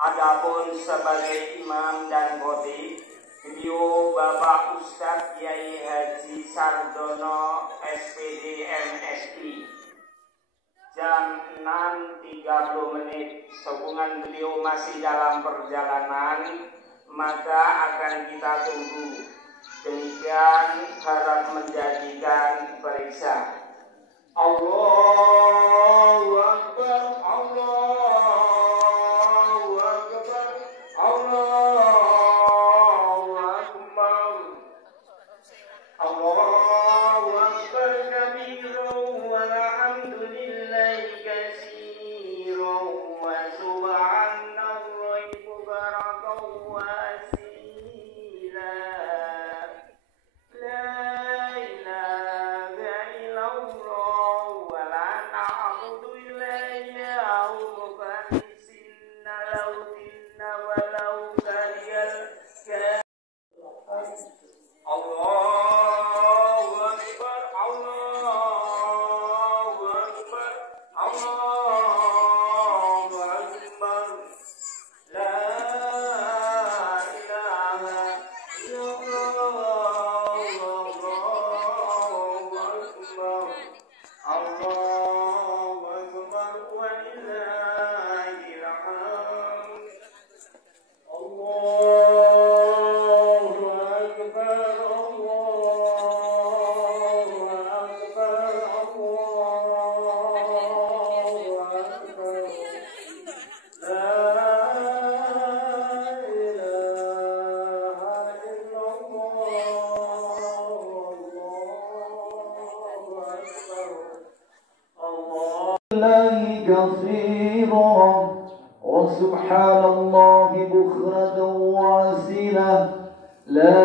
Adapun sebagai imam dan khotib, beliau Bapak Ustadz Kiai Haji Sardono SPD MSI. Jam 6.30, sehubungan beliau masih dalam perjalanan, maka akan kita tunggu. Demikian harap menjadikan periksa. Allahu Akbar, Allahu Akbar, Allahu Akbar, Allahu Akbar kabiran walhamdulillahi katsiran wa subhanallahi bukratan wa asila. La كثيرا وسبحان الله بكرة وأصيلا لا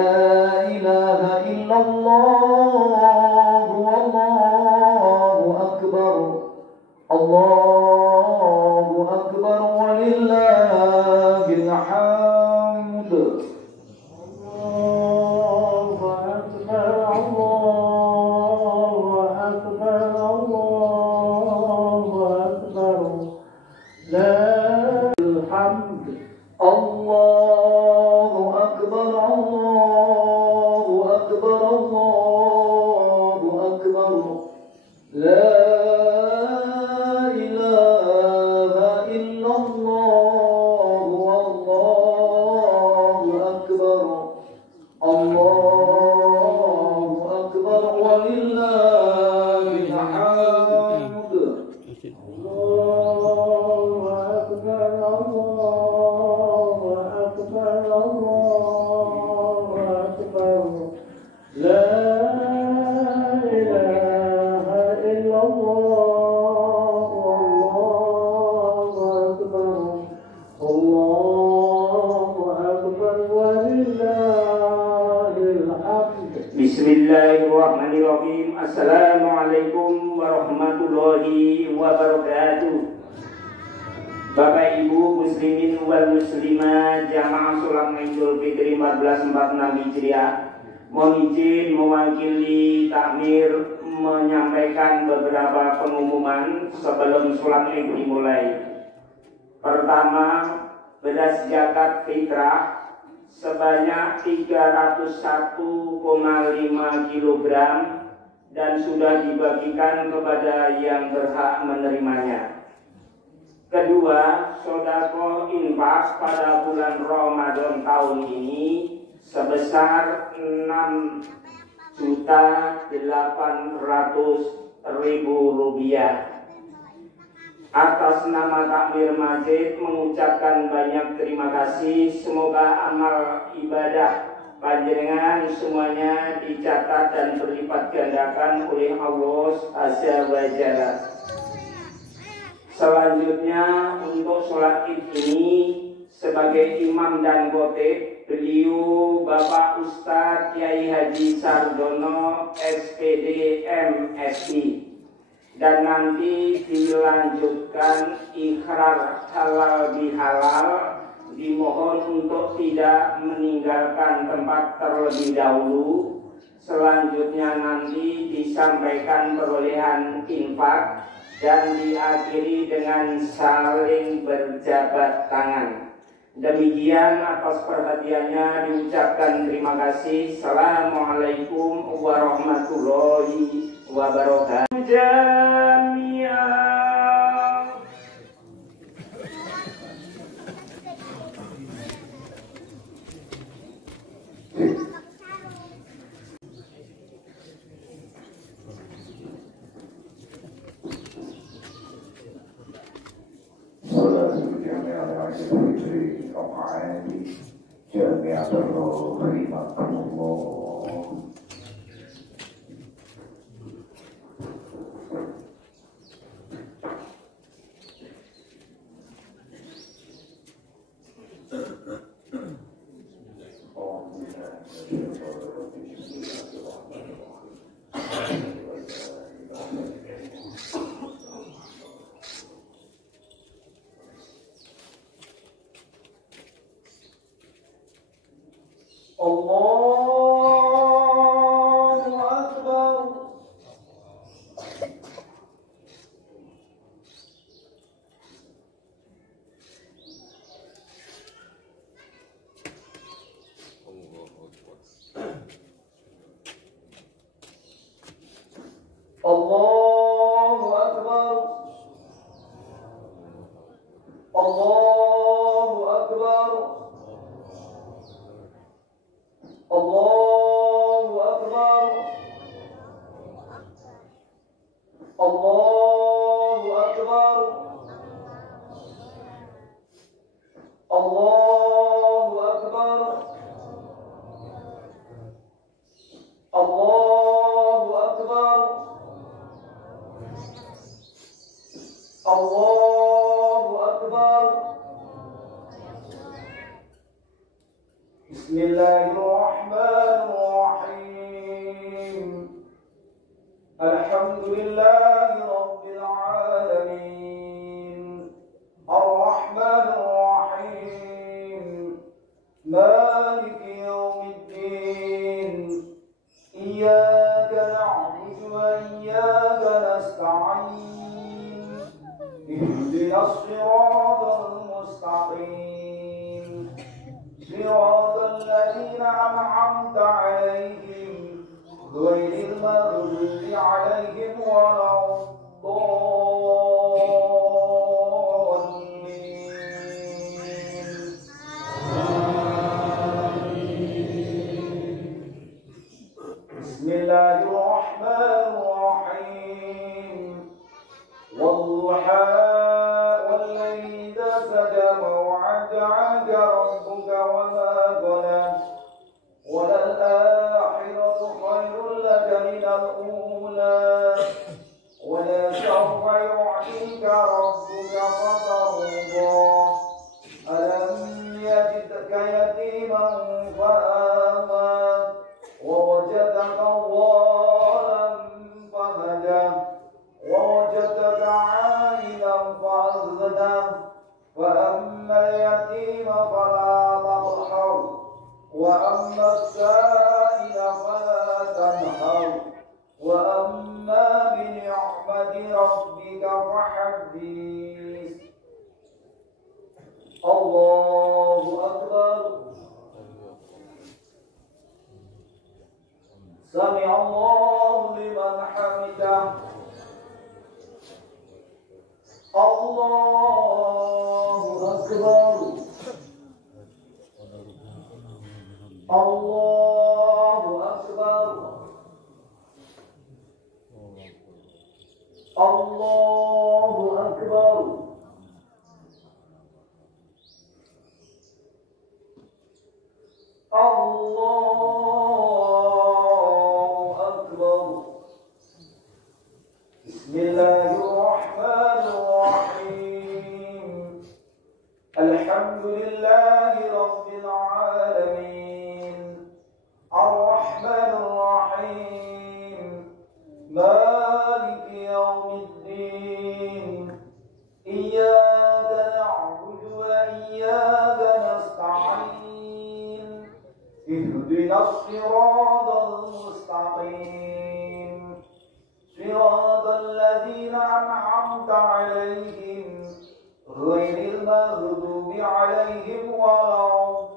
إله إلا الله والله أكبر الله أكبر ولله الحمد الله أكبر الله أكبر الله أكبر لا الحمد الله أكبر الله أكبر الله أكبر لا إله إلا الله والله أكبر الله أكبر ولله الحمد الله أكبر الله أكبر الله أكبر لا إله إلا الله والله أكبر الله أكبر ولله الحمد. Bismillahirrahmanirrahim. Assalamualaikum warahmatullahi wabarakatuh. Bapak Ibu muslimin wal muslimah jamaah sholat Idul Fitri 1446 Hijriah, mohon izin mewakili takmir menyampaikan beberapa pengumuman sebelum sholat Id dimulai. Pertama, beras zakat fitrah sebanyak 301,5 kg dan sudah dibagikan kepada yang berhak menerimanya. Kedua, sedekah infak pada bulan Ramadan tahun ini sebesar 6.800.000 rupiah. Atas nama takmir masjid mengucapkan banyak terima kasih. Semoga amal ibadah panjenengan semuanya dicatat dan berlipat gandakan oleh Allah Azza wa Jalla. Selanjutnya untuk sholat id ini sebagai imam dan khotib beliau Bapak Ustadz Kiai Haji Sardono SPD MSI. Dan nanti dilanjutkan ikrar halal bihalal, dimohon untuk tidak meninggalkan tempat terlebih dahulu. Selanjutnya nanti disampaikan perolehan infak dan diakhiri dengan saling berjabat tangan. Demikian atas perhatiannya diucapkan terima kasih. Assalamualaikum warahmatullahi wabarakatuh. Jami'an. Bismillahirrahmanirrahim. Alhamdulillahi rabbil alamin. Ar-Rahmanir-Rahim. Maliki yaumiddin. Iyyaka na'budu wa iyyaka nasta'in. Ihdinas siratal mustaqim. Siratal ladzina an'amta 'alaihim ghairil maghdubi 'alaihim waladdallin. Bismillahirrahmanirrahim. Wadduha wal-layli idza saja ma wa'adaka rabbuka wa ma qala. وَلَلْآخِرَةُ خَيْرٌ لَكَ مِنَ الْأُولَى وَلَسَوْفَ يُعْطِيكَ رَبُّكَ فَتَرْضَىٰ أَلَمْ يَجِدْكَ يَتِيمًا فَآوَىٰ وَوَجَدَكَ ضَالًّا فَهَدَىٰ وَوَجَدَكَ عَائِلًا فَأَغْنَىٰ فَأَمَّا الْيَتِيمَ فَلَا تَقْهَرْ وَأَمَّا السَّائِلَ فَلَا تَنْهَرْ وَأَمَّا بِنِعْمَةِ رَبِّكَ فَحَدِّثْ. Allahu Akbar. Sami'allahu liman hamidah. Allahu Akbar. Allahu Akbar. Allahu Akbar. Allahu Akbar. Bismillahirrahmanirrahim. Alhamdulillahi rabbil alamin. Ar-Rahmanir-Rahim. Maliki yaumiddin. Iyyaka na'budu wa iyyaka nasta'in. Ihdinas siratal mustaqim. Siratal ladzina an'amta 'alaihim ghairil maghdubi 'alaihim waladdallin.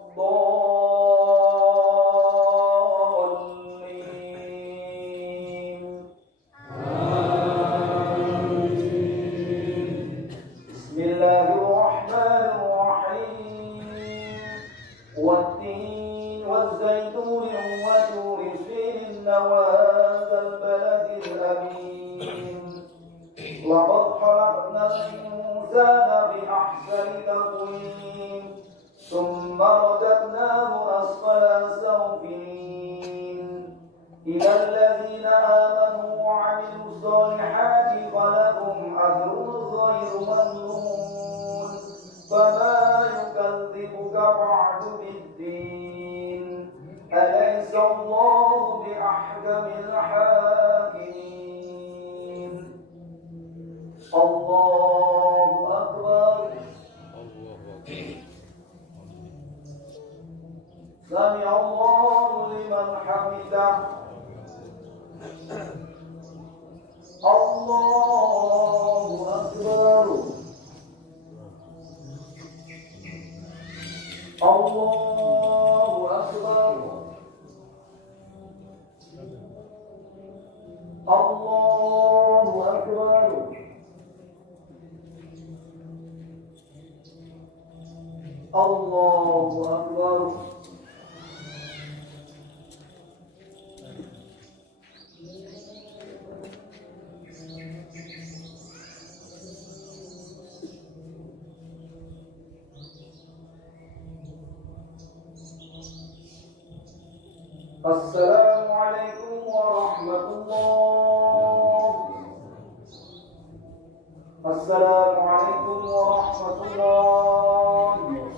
Bismillahirrahmanirrahim. Wat-tin waz-zaytun wa turi sinin wa hadzal baladil amin. Laqad khalaqnal insana bi ahsani taqwim. Thumma radadnahu asfala safilin. Ila alladhina amanu wa 'amilus solihati falahum ajrun ghairu mamnun. Fama yukadzibuka ba'du bid-din. Alaysa Allahu bi ahkamil hakimin. Allahu Akbar. Sami'allahu liman hamidah. Allahu Akbar. Allahu Akbar. Allahu Akbar. Allahu Akbar. Assalamualaikum warahmatullahi. Assalamualaikum warahmatullahi.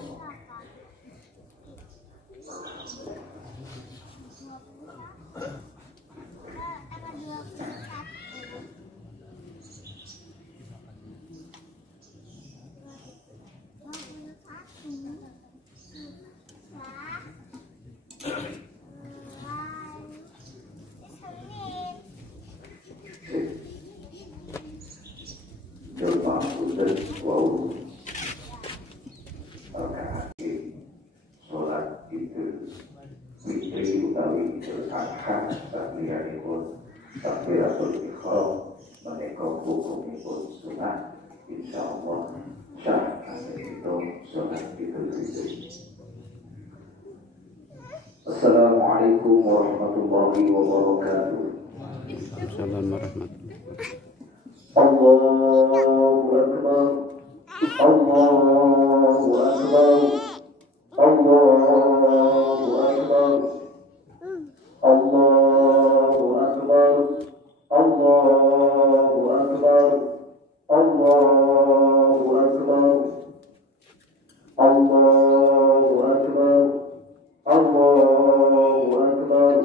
wau sholat itu fitri utawi Idul Adha sakliyanipun takbiratul ihram menika hukumipun sunah insyaallah sah itu sholat Idul Fitri. Assalamualaikum warahmatullahi wabarakatuh. Assalamualaikum warahmatullahi wabarakatuh. Allahu Akbar. Allahu Akbar. Allahu Akbar. Allahu Akbar. Allahu Akbar. Allahu Akbar. Allahu Akbar. Allahu Akbar.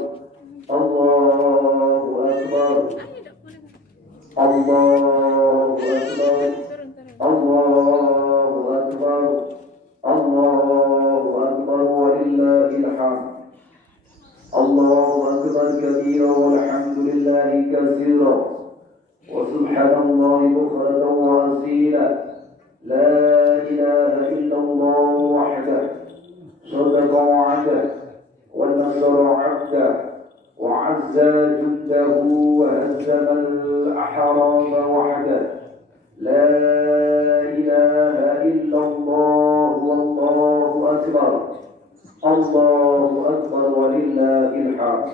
Allahu Akbar. Allahu Akbar. Allahu Akbar. Allahu Akbar walillahil hamd. Allahu Akbar kabira walhamdulillahi katsira wa subhanallahi bukratan wa asila. La ilaha illallah wahdahu صدق وعده ونصر عبده وعز جنده وهزم الأحراب وحده. لا إله إلا الله والله أكبر. الله أكبر ولله الحمد.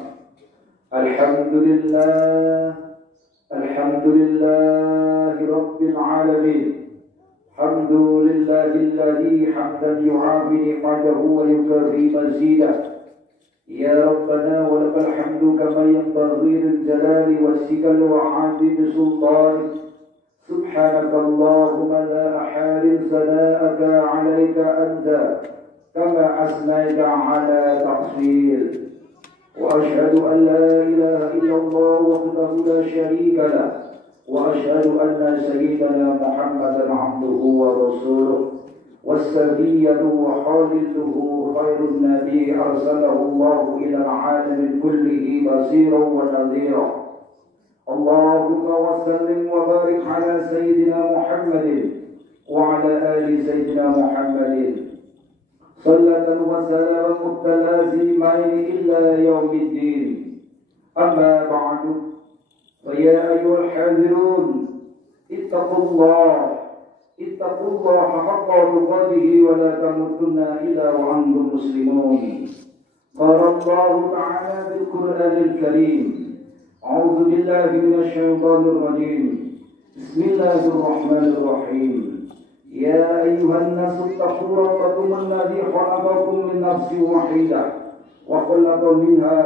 الحمد لله. الحمد لله رب العالمين. الحمد لله الذي حمدا يعافي نعمته ويكافي مزيدا. يا ربنا ولك الحمد كما ينبغي للجلال والسكل وعظيم سلطانك. سبحانك اللهم لا أحال ثناءك عليك أنت كما أثنيت على تقصير. وأشهد أن لا إله إلا الله وحده لا شريك له. وأشهد أن سيدنا محمدا عبده ورسوله والسبية وخالده خير النبي أرسله الله إلى العالم كله بصيرا ونذيرا. اللهم وسلم وبارك على سيدنا محمد وعلى آل سيدنا محمد صلاة وسلاما متلازمين إلى يوم الدين. أما بعد فيا أيها الحاذرون اتقوا الله حق تقاته ولا تموتن إلا وأنتم مسلمون. قال الله تعالى في القرآن الكريم: أعوذ بالله من الشيطان الرجيم. بسم الله الرحمن الرحيم. يا أيها الناس اتقوا ربكم الذي خلقكم من نفس واحدة وخلق منها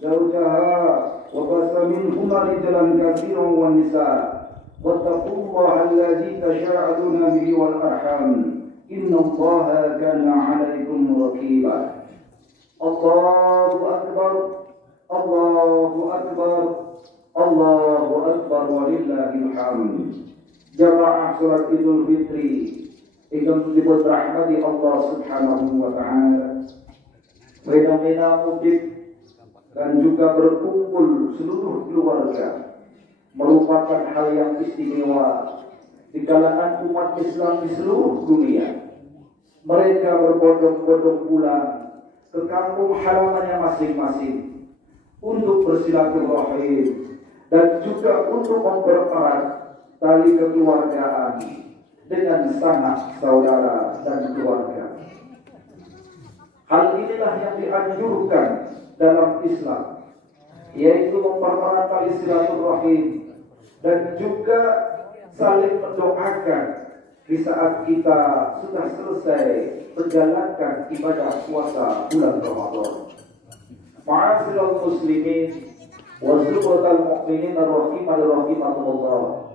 زوجها وبث منهما رجالا كثيرا ونساء واتقوا الله الذي تساءلون به والأرحام إن الله كان عليكم رقيبا. الله أكبر. الله أكبر. الله أكبر ولله الحمد. Jamaah salat Idul Fitri ingkang dipun rahmati Allah Subhanahu wa taala. Fenomena mudik dan juga berkumpul seluruh keluarga merupakan hal yang istimewa di kalangan umat Islam di seluruh dunia. Mereka berbondong-bondong pulang ke kampung halamannya masing-masing untuk bersilaturahim dan juga untuk mempererat tali kekeluargaan dengan sanak saudara dan keluarga. Hal inilah yang dianjurkan dalam Islam, yaitu mempererat tali silaturahim dan juga saling mendoakan di saat kita sudah selesai menjalankan ibadah puasa bulan Ramadan. Ma'asyiral muslimin wa zuhratal mu'minin rahimakumullah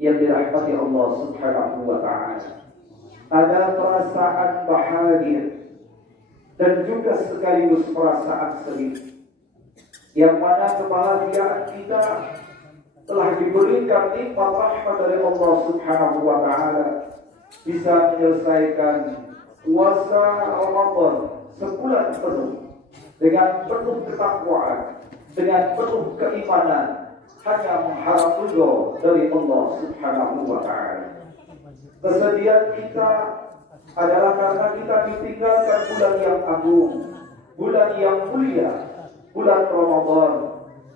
yang dirahmati Allah Subhanahu wa taala. Ada perasaan bahagia dan juga sekaligus perasaan sedih, yang mana kebahagiaan kita telah diberikan nikmat rahmat dari Allah Subhanahu wa taala, bisa menyelesaikan puasa Ramadan sebulan penuh dengan penuh ketakwaan, dengan penuh keimanan, hanya mengharap ridho dari Allah Subhanahu wa taala. Kesedihan kita adalah karena kita ditinggalkan bulan yang agung, bulan yang mulia, bulan Ramadan,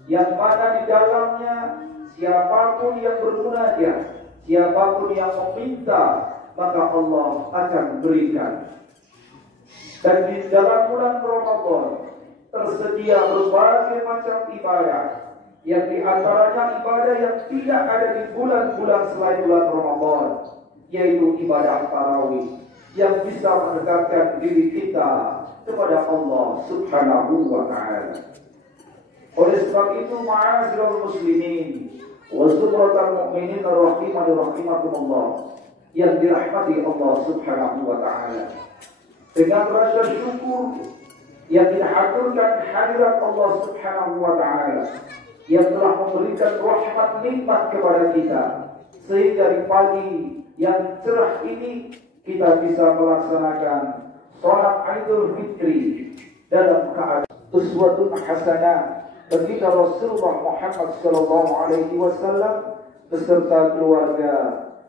yang mana di dalamnya siapapun yang bermunajat, siapapun yang meminta, maka Allah akan berikan. Dan di dalam bulan Ramadan tersedia berbagai macam ibadah, yang diantaranya ibadah yang tidak ada di bulan-bulan selain bulan Ramadan, yaitu ibadah tarawih yang bisa mendekatkan diri kita kepada Allah Subhanahu wa Ta'ala. Oleh sebab itu, ma'asyiral muslimin wa zumratal mu'minin rahimani rahimakumullah, yang dirahmati Allah Subhanahu wa Ta'ala, dengan rasa syukur yang dihaturkan hadirat Allah Subhanahu wa Ta'ala yang telah memberikan rahmat nikmat kepada kita, sehingga di pagi yang cerah ini kita bisa melaksanakan sholat Idul Fitri dalam keadaan uswatun hasanah bagi Rasulullah Muhammad sallallahu alaihi wasallam beserta keluarga,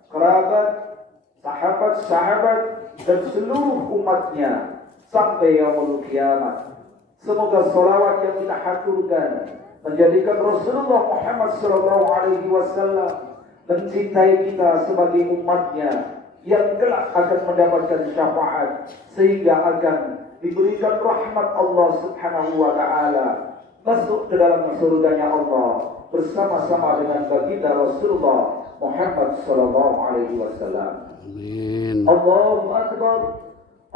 kerabat, sahabat-sahabat dan seluruh umatnya sampai yaumul kiamat. Semoga sholawat yang kita haturkan menjadikan Rasulullah Muhammad sallallahu alaihi wasallam mencintai kita sebagai umatnya, yang kelak akan mendapatkan syafaat, sehingga akan diberikan rahmat Allah Subhanahu wa Ta'ala, masuk ke dalam surganya Allah bersama-sama dengan baginda Rasulullah Muhammad sallallahu alaihi wasallam. Amin. Allahu akbar,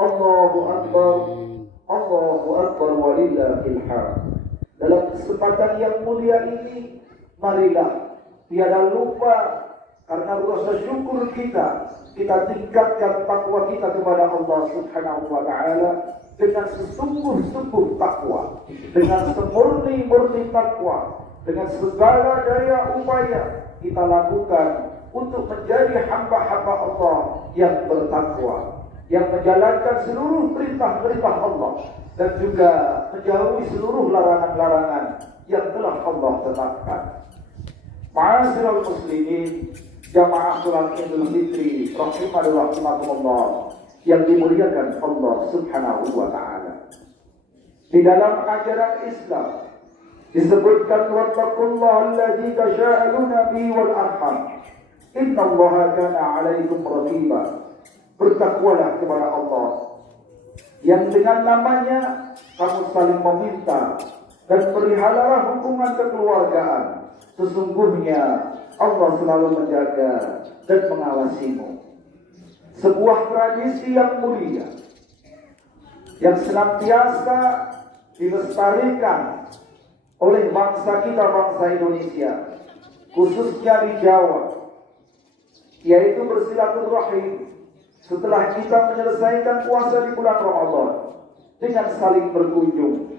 Allahu akbar, Allahu akbar walillahil hamd. Dalam kesempatan yang mulia ini, marilah tiada lupa, karena rasa syukur kita tingkatkan takwa kita kepada Allah Subhanahu wa Ta'ala dengan sesungguh-sungguh takwa, dengan semurni-murni takwa, dengan segala daya upaya kita lakukan untuk menjadi hamba-hamba Allah yang bertakwa, yang menjalankan seluruh perintah-perintah Allah dan juga menjauhi seluruh larangan-larangan yang telah Allah tetapkan. Ma'asyiral muslimin, jamaah sholat Idul Fitri rahimani rahimakumullah yang dimuliakan Allah Subhanahu wa Ta'ala. Di dalam ajaran Islam disebutkan wattaqullaha alladzi tasaaluna bihi wal arham innallaha kana 'alaikum raqiba. Bertakwalah kepada Allah yang dengan namanya kamu saling meminta, dan peliharalah hubungan kekeluargaan. Sesungguhnya Allah selalu menjaga dan mengawasimu. Sebuah tradisi yang mulia yang senantiasa dilestarikan oleh bangsa kita, bangsa Indonesia, khususnya di Jawa, yaitu bersilaturahim setelah kita menyelesaikan puasa di bulan Ramadan dengan saling berkunjung,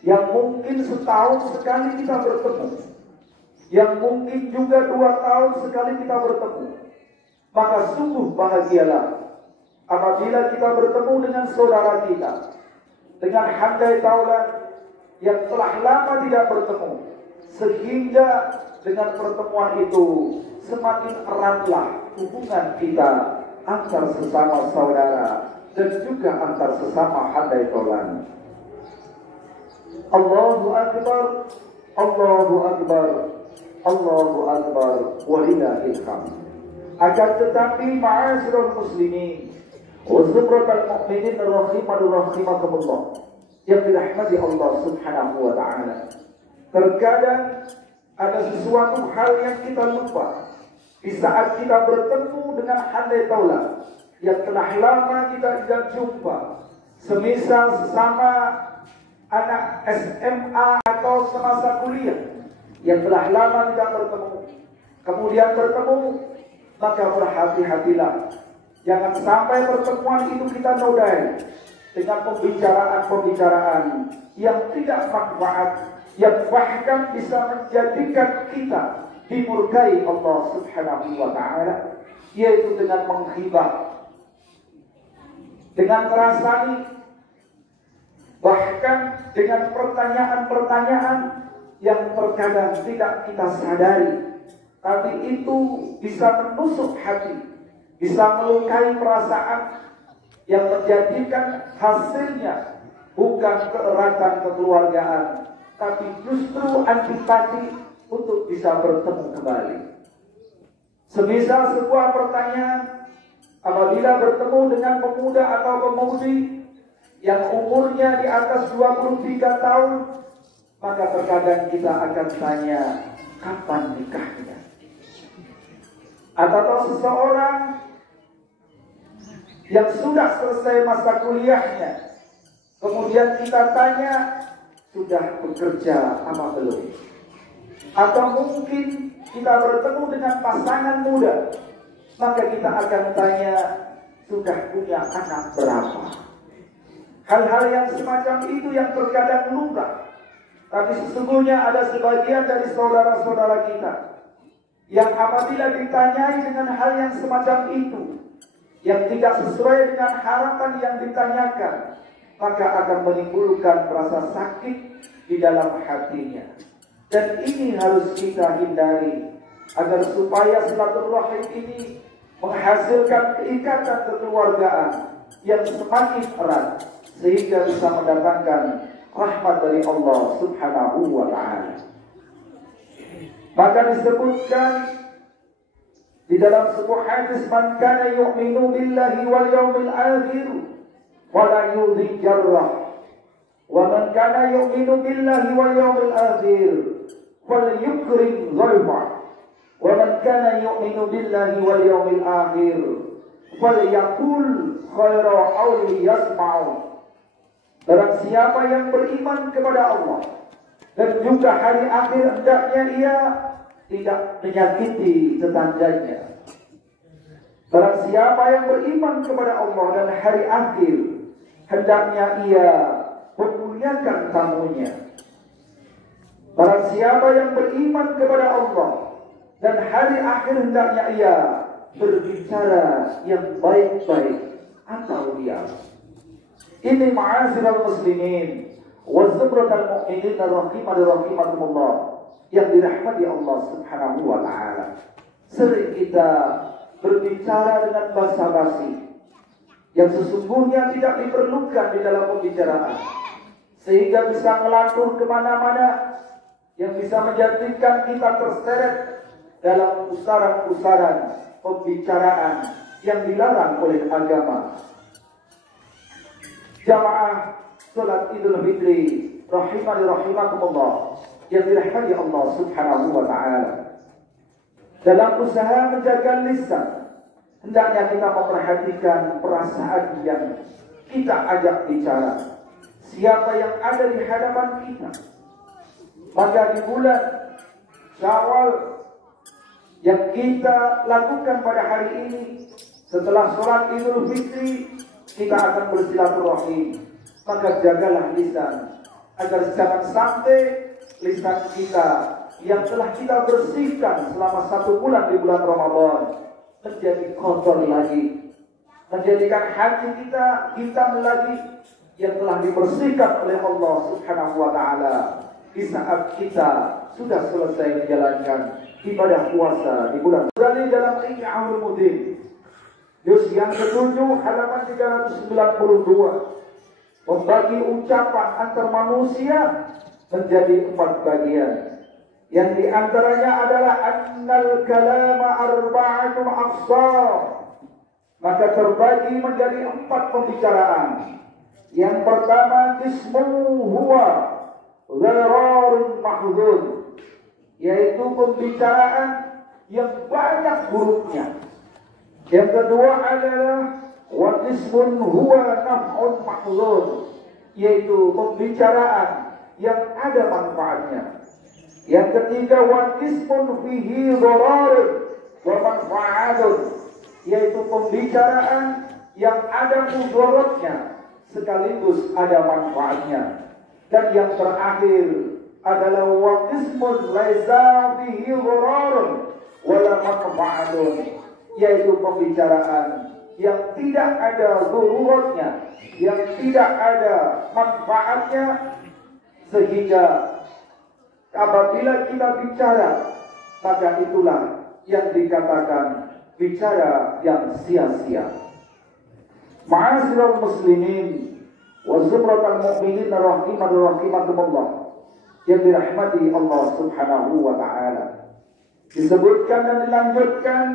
yang mungkin setahun sekali kita bertemu, yang mungkin juga 2 tahun sekali kita bertemu. Maka sungguh bahagialah apabila kita bertemu dengan saudara kita, dengan handai taulan yang telah lama tidak bertemu, sehingga dengan pertemuan itu semakin eratlah hubungan kita antar sesama saudara dan juga antar sesama handai taulan. Allahu akbar, Allahu akbar, Allahu akbar walillahil hamd. Akan tetapi ma'asyiral muslimin wa zumratal mu'minin rahimani rahimakumullah yang dirahmati Allah Subhanahu wa Ta'ala, terkadang ada sesuatu hal yang kita lupa di saat kita bertemu dengan handai taulan yang telah lama kita tidak jumpa, semisal sesama anak SMA atau semasa kuliah yang telah lama tidak bertemu, kemudian bertemu. Maka berhati-hatilah, jangan sampai pertemuan itu kita nodai dengan pembicaraan-pembicaraan yang tidak manfaat, yang bahkan bisa menjadikan kita dimurkai Allah Subhanahu wa Ta'ala, yaitu dengan menghibah, dengan merasani, bahkan dengan pertanyaan-pertanyaan yang terkadang tidak kita sadari, tapi itu bisa menusuk hati, bisa melukai perasaan yang menjadikan hasilnya bukan keeratan kekeluargaan, tapi justru antipati untuk bisa bertemu kembali. Semisal sebuah pertanyaan, apabila bertemu dengan pemuda atau pemudi yang umurnya di atas 23 tahun, maka terkadang kita akan tanya, kapan nikahnya? Atau seseorang yang sudah selesai masa kuliahnya, kemudian kita tanya, sudah bekerja apa belum? Atau mungkin kita bertemu dengan pasangan muda, maka kita akan tanya, sudah punya anak berapa? Hal-hal yang semacam itu yang terkadang lumrah, tapi sesungguhnya ada sebagian dari saudara-saudara kita yang apabila ditanyai dengan hal yang semacam itu, yang tidak sesuai dengan harapan yang ditanyakan, maka akan menimbulkan rasa sakit di dalam hatinya. Dan ini harus kita hindari, agar supaya silaturahim ini menghasilkan keikatan kekeluargaan yang semakin erat, sehingga bisa mendatangkan rahmat dari Allah Subhanahu wa ta'ala. Maka disebutkan di dalam sebuah hadis, man kana yu'minu billahi wal yawmil akhir wala yudhi jarrah, wa man kana yu'minu billahi wal yawmil akhir wal yukrim dhaifa, wa man kana yu'minu billahi wal yawmil akhir wal yaqul khaira aw liyasma'u. Barang siapa yang beriman kepada Allah dan juga hari akhir, hendaknya ia tidak menyakiti tetangganya. Barang siapa yang beriman kepada Allah dan hari akhir, hendaknya ia memuliakan tamunya. Barang siapa yang beriman kepada Allah dan hari akhir, hendaknya ia berbicara yang baik-baik atau diam. Ini ma'asyiral muslimin wa zumratal mu'minin rahimakumullah yang dirahmati Allah Subhanahu wa ta'ala. Sering kita berbicara dengan basa-basi yang sesungguhnya tidak diperlukan di dalam pembicaraan, sehingga bisa melantur kemana-mana, yang bisa menjadikan kita terseret dalam pusaran-pusaran pembicaraan yang dilarang oleh agama. Jamaah salat Idul Fitri rahimakumullah yang dirahmati Allah Subhanahu wa ta'ala. Dalam usaha menjaga lisan, hendaknya kita memperhatikan perasaan yang kita ajak bicara, siapa yang ada di hadapan kita. Maka di bulan Syawal yang kita lakukan pada hari ini, setelah sholat Idul Fitri, kita akan bersilaturahim. Maka jagalah lisan, agar jangan sampai lisan kita yang telah kita bersihkan selama 1 bulan di bulan Ramadan menjadi kotor lagi, menjadikan hati kita hitam lagi yang telah dibersihkan oleh Allah Subhanahu wa ta'ala di saat kita sudah selesai menjalankan ibadah puasa di bulan Ramadan. Dalam Ihya'ul Mudin juz yang ke-7 halaman 392 membagi ucapan antar manusia menjadi 4 bagian. Yang diantaranya adalah annal kalama arba'atun aqsar. Maka terbagi menjadi 4 pembicaraan. Yang pertama, qismu huwa ghararun mahdhur, yaitu pembicaraan yang banyak buruknya. Yang kedua adalah wa qismun huwa naf'un mahdhur, yaitu pembicaraan yang ada manfaatnya. Yang ketiga, wa qismun fihi dhararun wa manfa'atun, yaitu pembicaraan yang ada mudaratnya sekaligus ada manfaatnya. Dan yang terakhir adalah wa qismun laisa fihi dhararun wa la manfa'atun, yaitu pembicaraan yang tidak ada daruratnya, yang tidak ada manfaatnya, sehingga apabila kita bicara, maka itulah yang dikatakan bicara yang sia-sia. Ma'asyiral muslimin wa zumratal mu'minin rahimakumullah yang dirahmati Allah Subhanahu wa taala. Disebutkan dan dilanjutkan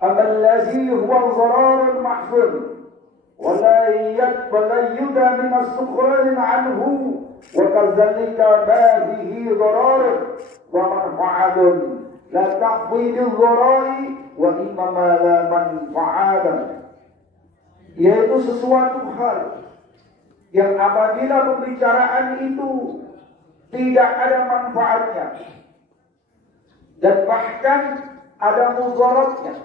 allazi huwa al-gharar al-mahfuz wa la yuda min as-sukhran anhu wa kadzalika ma bihi gharar wa manfa'atun la taqwi bil-gharari wa imma la manfa'atan, yaitu sesuatu hal yang apabila pembicaraan itu tidak ada manfaatnya dan bahkan ada mudaratnya,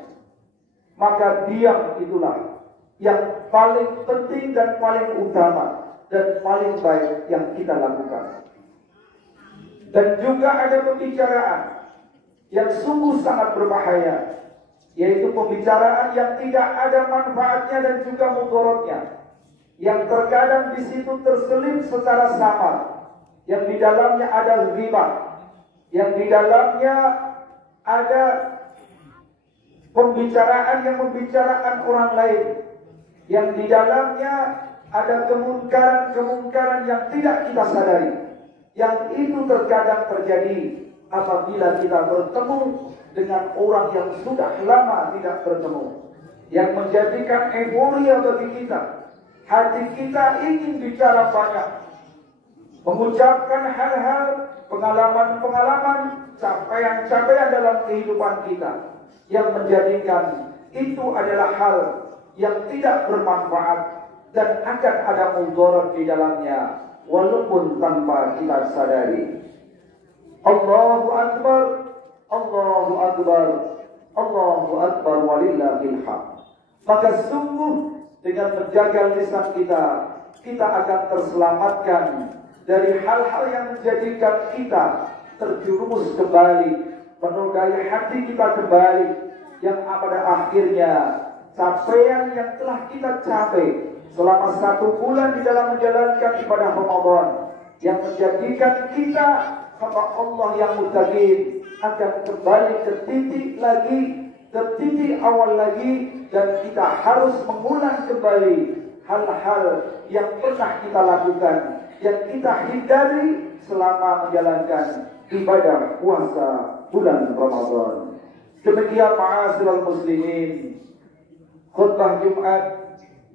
maka diam itulah yang paling penting dan paling utama dan paling baik yang kita lakukan. Dan juga ada pembicaraan yang sungguh sangat berbahaya, yaitu pembicaraan yang tidak ada manfaatnya dan juga mudaratnya, yang terkadang di situ terselip secara samar, yang di dalamnya ada ghibah, yang di dalamnya ada pembicaraan yang membicarakan orang lain, yang di dalamnya ada kemungkaran-kemungkaran yang tidak kita sadari, yang itu terkadang terjadi apabila kita bertemu dengan orang yang sudah lama tidak bertemu, yang menjadikan euforia bagi kita. Hati kita ingin bicara banyak, mengucapkan hal-hal, pengalaman-pengalaman, capaian-capaian dalam kehidupan kita, yang menjadikan itu adalah hal yang tidak bermanfaat dan akan ada mudarat di dalamnya walaupun tanpa kita sadari. Allahu Akbar, Allahu Akbar, Allahu Akbar walillahil hamd. Maka sungguh dengan menjaga lisan kita, kita akan terselamatkan dari hal-hal yang menjadikan kita terjerumus kembali, menodai hati kita kembali, yang pada akhirnya capaian yang telah kita capai selama 1 bulan di dalam menjalankan ibadah Ramadan, yang menjadikan kita hamba Allah yang muttaqin, akan kembali ke titik awal lagi, dan kita harus mengulang kembali hal-hal yang pernah kita lakukan, yang kita hindari selama menjalankan ibadah puasa bulan Ramadan. Demikian ma'asyiral muslimin, khutbah Jumat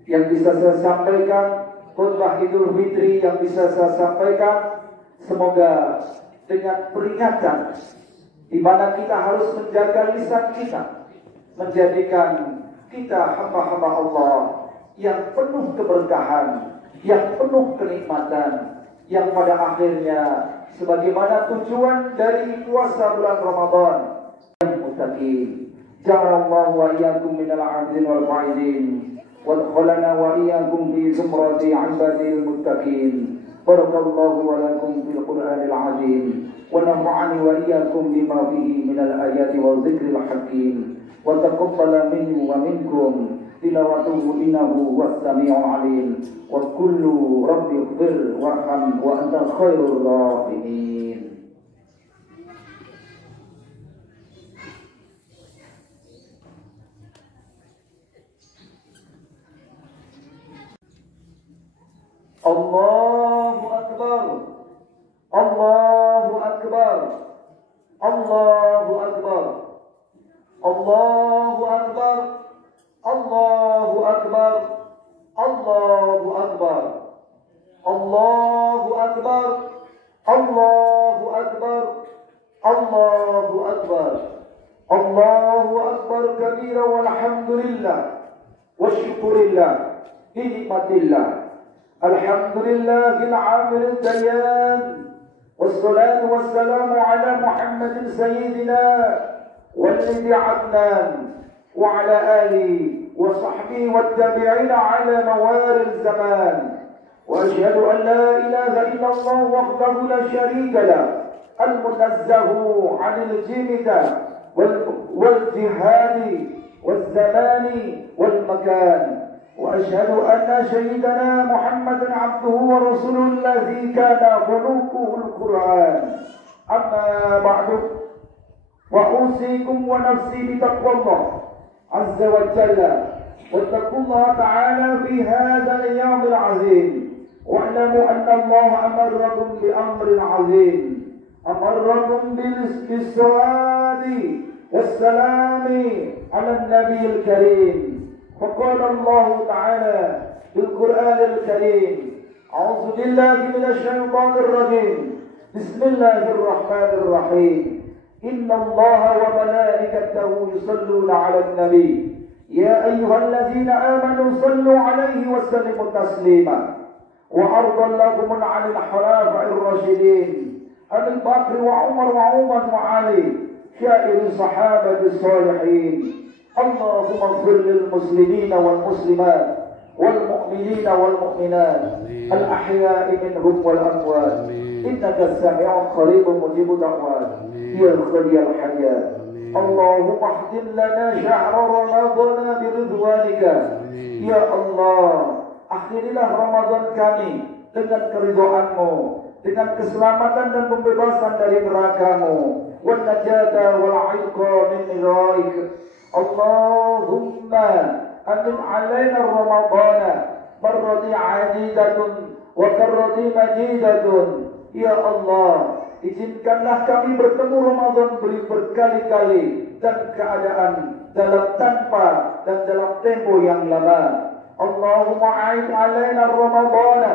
yang bisa saya sampaikan, khutbah Idul Fitri yang bisa saya sampaikan, semoga dengan peringatan di mana kita harus menjaga lisan kita, menjadikan kita hamba-hamba Allah yang penuh keberkahan, yang penuh kenikmatan, yang pada akhirnya sebagaimana tujuan dari puasa bulan Ramadan yang muttaqin. Ja'alallahu wa iyyakum minal 'abidin wal fa'idin wa adkhalana wa iyyakum fi zumrati 'ibadil muttaqin. Barakallahu wa lakum fil Qur'anil 'azim wa nafa'ani wa iyyakum bima fihi minal ayati wal dzikril hakim. Wa taqabbala minni wa minkum tilawatuhu innahu was-sami'ul 'alim. Wa kullu rabbi ighfir warham wa anta khairur rahimin. Allahu Akbar, Allahu Akbar, Allahu Akbar, Allahu Akbar, Allahu Akbar, Allahu Akbar, Allahu Akbar, Allahu Akbar, Allahu Akbar, Allahu Akbar kabira walhamdulillah wa syukurillah bi nikmatillah. Alhamdulillahil 'amilid dayan, wassalatu wassalamu ala Muhammadin sayyidina walladhi 'adnan wa ala alihi wa sahbihi wattabi'ina ala mawaril zaman. Wa asyhadu an la ilaha illallah wahdahu la syarika lah, al-munazzahu 'anil jimda wal jihadi wal zamani wal makan. وأشهد أن سيدنا محمدا عبده ورسوله الذي كان خلقه القرآن. أما بعد، وأوصيكم ونفسي بتقوى الله عز وجل واتقوا الله تعالى في هذا اليوم العظيم واعلموا أن الله أمركم بأمر عظيم أمركم بالصلاة والسلام على النبي الكريم فقال الله تعالى في القرآن الكريم أعوذ بالله من الشيطان الرجيم بسم الله الرحمن الرحيم إن الله وملائكته يصلون على النبي يا أيها الذين آمنوا صلوا عليه وسلموا تسليما وأرضا لكم عن الخلفاء الراشدين أبي بكر وعمر وعمر وعلي سائر الصحابة الصالحين اللهم اغفر للمسلمين والمسلمات والمؤمنين والمؤمنات الأحياء منهم والأموات إنك السميع قريب مجيب دعوات يا خير الحياة اللهم اختم لنا شهر رمضان برضوانك يا الله akhirilah Ramadan kami dengan keridhaan-Mu, dengan keselamatan dan pembebasan dari neraka-Mu, wan najata wal 'idqa min niraik. Allahumma amin 'alaina Ramadana marrati 'adidatun wa karrati majidatun. Ya Allah, izinkanlah kami bertemu Ramadan berkali-kali dan keadaan dalam tanpa dan dalam tempo yang lama. Allahumma a'id alaina Ramadana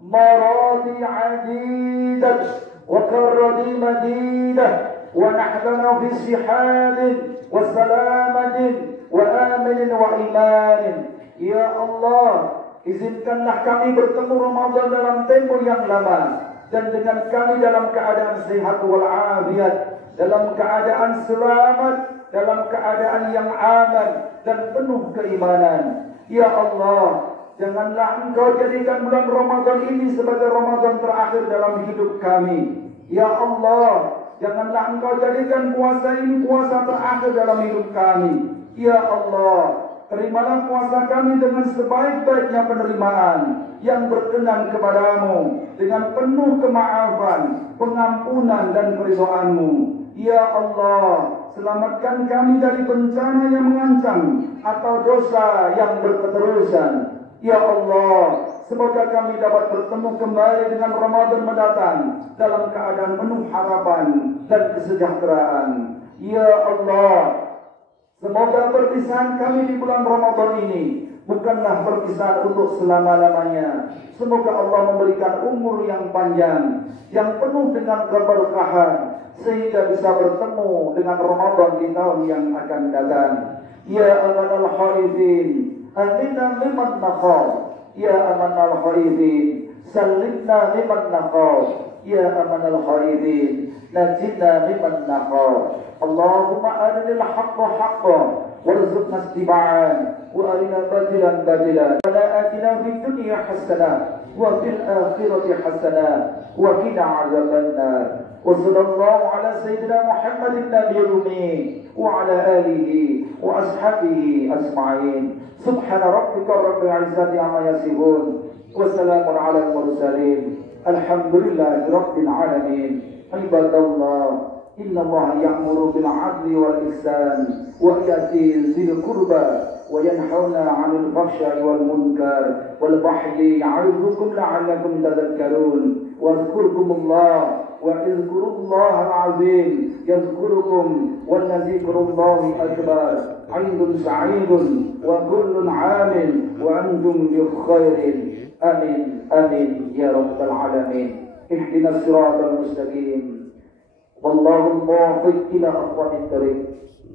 maradi 'adidat wa karrati madidah wa nahdana fi sihabin wa salamatin wa aminin wa imanin. Ya Allah, izinkanlah kami bertemu Ramadan dalam tempo yang lama dan dengan kami dalam keadaan sehat walafiat, dalam keadaan selamat, dalam keadaan yang aman dan penuh keimanan. Ya Allah, janganlah Engkau jadikan bulan Ramadan ini sebagai Ramadan terakhir dalam hidup kami. Ya Allah, janganlah Engkau jadikan puasa ini puasa terakhir dalam hidup kami. Ya Allah, terimalah puasa kami dengan sebaik-baiknya penerimaan yang berkenan kepadamu, dengan penuh kemaafan, pengampunan dan keridhaan-Mu. Ya Allah, selamatkan kami dari bencana yang mengancam atau dosa yang berketerusan. Ya Allah, semoga kami dapat bertemu kembali dengan Ramadan mendatang dalam keadaan penuh harapan dan kesejahteraan. Ya Allah, semoga perpisahan kami di bulan Ramadan ini bukanlah perpisahan untuk selama-lamanya. Semoga Allah memberikan umur yang panjang, yang penuh dengan keberkahan, sehingga bisa bertemu dengan Ramadan di tahun yang akan datang. Ya amanal khaifin, aminna liman nakhaf. Ya amanal khaifin, salimna liman nakhaf. Ya amanal khaifin, najina liman nakhaf. Allahumma arinil haqqa haqqan warzuqna istiba'an wa arina batilan batilan. Wa la atina fid dunya hasanah wa fil akhirati hasanah wa qina 'adzabannar. وصلى الله على سيدنا محمد النبي الأمي وعلى آله وأصحابه أجمعين. سبحان ربك رب العزة عما يصفون وسلام على المرسلين الحمد لله رب العالمين. عباد الله إن الله يأمر بالعدل والإحسان وإيتاء ذي القربى وينهون عن الفحشاء والمنكر والبغي يعظكم لعلكم تذكرون. واذكركم الله واذكروا الله العظيم يذكركم ولذكر الله أكبر. عيد سعيد وكل عام وأنتم بخير. آمين آمين يا رب العالمين. اهدنا الصراط المستقيم والله الموفق إلى أقوم الطريق.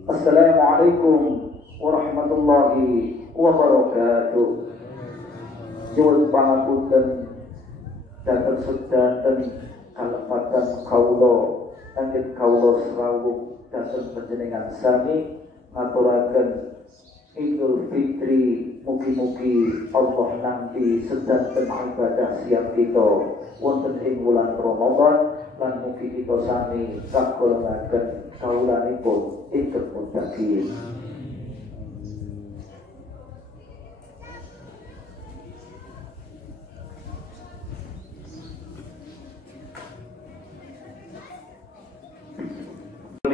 السلام عليكم ورحمة الله وبركاته. Nyuwun pangapunten dateng sedanten kalepatan kawula anggen kawula serawung dateng panjenengan sami ngaturaken Idul Fitri. Mugi-mugi Allah nanti sedanten ibadah siang kita wonten ing wulan Ramadan lan mugi kita sami kagolongaken kawulanipun ingkang muttaqin.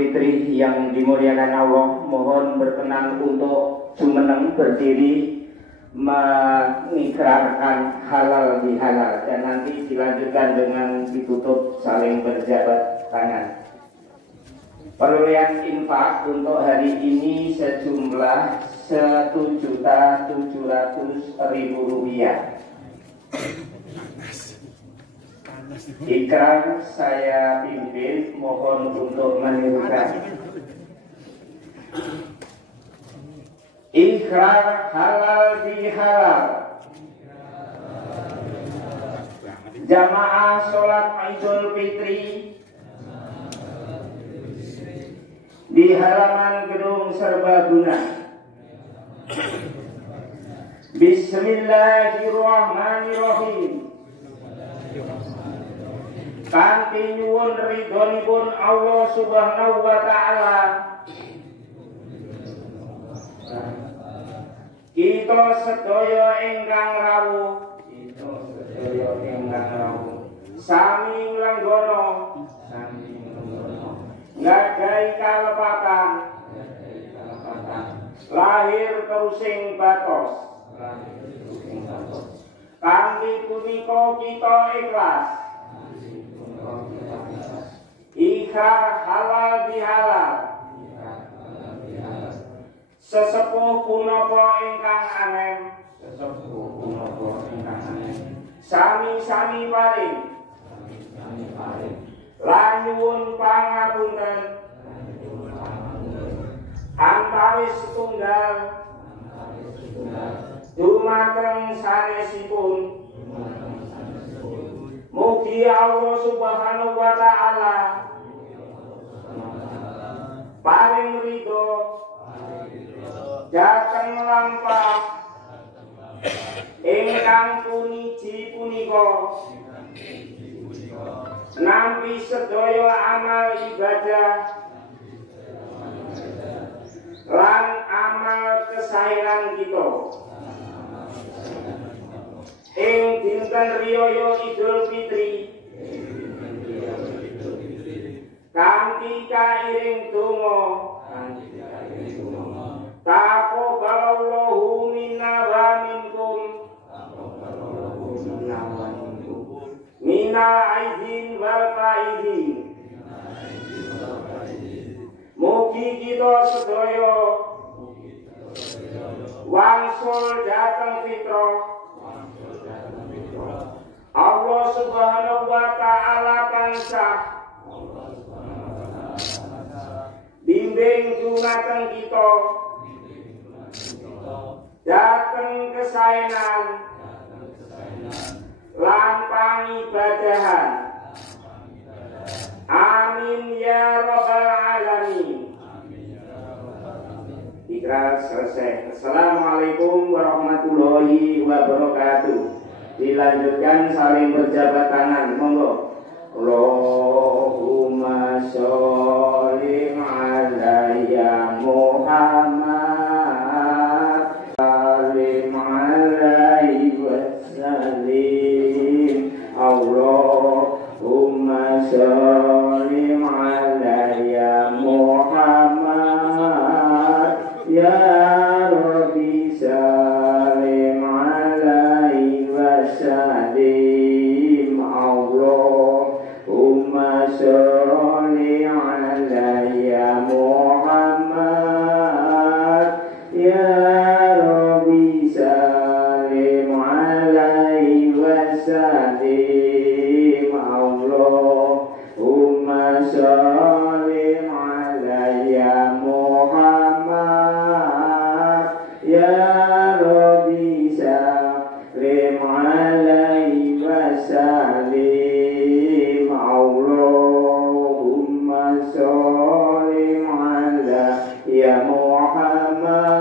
Fitri yang dimuliakan Allah, mohon berkenan untuk jumeneng berdiri mengikrarkan halal bihalal dan nanti dilanjutkan dengan ditutup saling berjabat tangan. Perolehan infak untuk hari ini sejumlah Rp1.700.000. Ikrar saya pimpin, mohon untuk menirukan. Ikrar halal bihalal. Jamaah sholat Idul Fitri di halaman gedung serbaguna. Bismillahirrahmanirrahim. Kanthi nyuwun ridhonipun Allah Subhanahu wa taala, kita sedaya ingkang rawuh, sami nglenggana, nggadhahi kalepatan, lahir terusing batos. Kanthi punika kita ikhlas ikrar halal bihalal. Sesepuh punapa ingkang aneh, sami-sami paring lan nyuwun pangapunten antawis setunggal dumateng sanesipun. Mugi Allah Subhanahu wa taala paring ridho dhateng lampah ingkang puniji punika, nampi sedaya amal ibadah lan amal kesaenan kita ing dinten riyaya Idul Fitri kanthi kairing donga taqabbalallahu minna wa minkum minal aidin wal faizin. Mugi kita sedaya wangsul dhateng fitrah Allah Subhanahu wa taala tansah bimbing dumateng kita dhateng kesaenan lan pangibadahan. Amin ya rabbal alamin. Ikrar selesai. Assalamualaikum warahmatullahi wabarakatuh. Dilanjutkan saling berjabat tangan, monggo. Allahumma sholli ala ya Muhammad salim alaihi wasallim. Allahumma sholli ala ya Muhammad ya Rabbi salim alaihi wasallim. Allahumma sholli ala ya Muhammad ya Rabbi salim alaihi wasallim. Allahumma sholli ala ya Muhammad ya Rabbi salim alaihi wasallim. Allahumma sholli ala ya Muhammad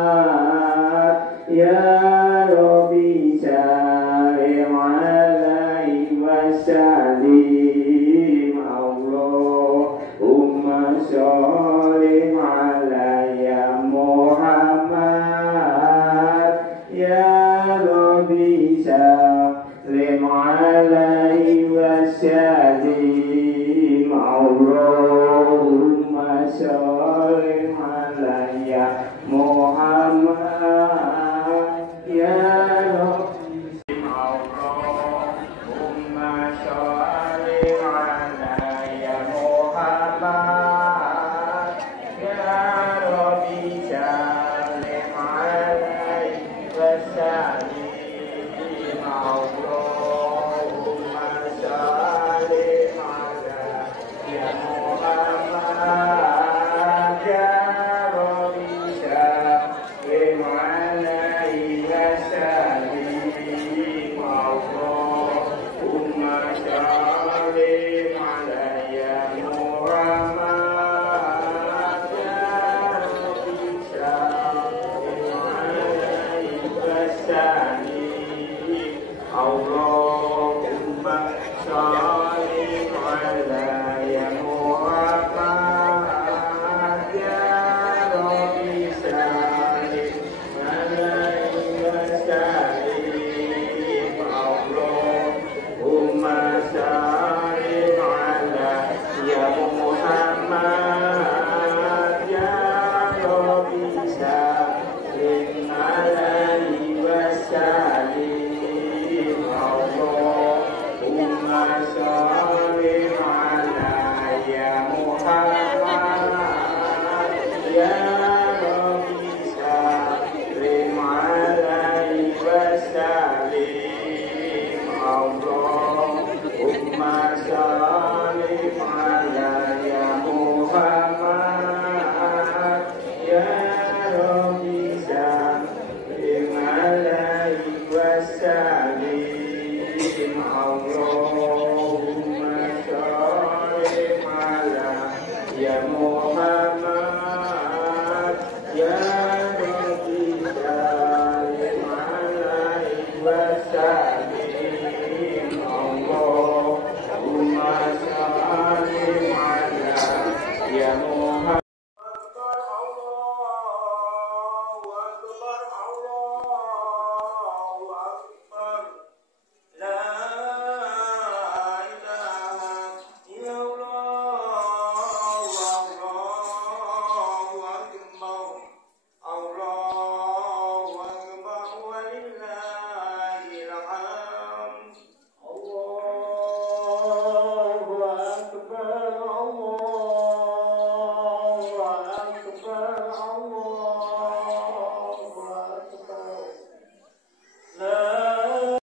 ya Rabbi salim alaihi wasallim. Allahumma sholli ala ya Muhammad ya Rabbi salim alaihi wasallim. Allahumma sholli على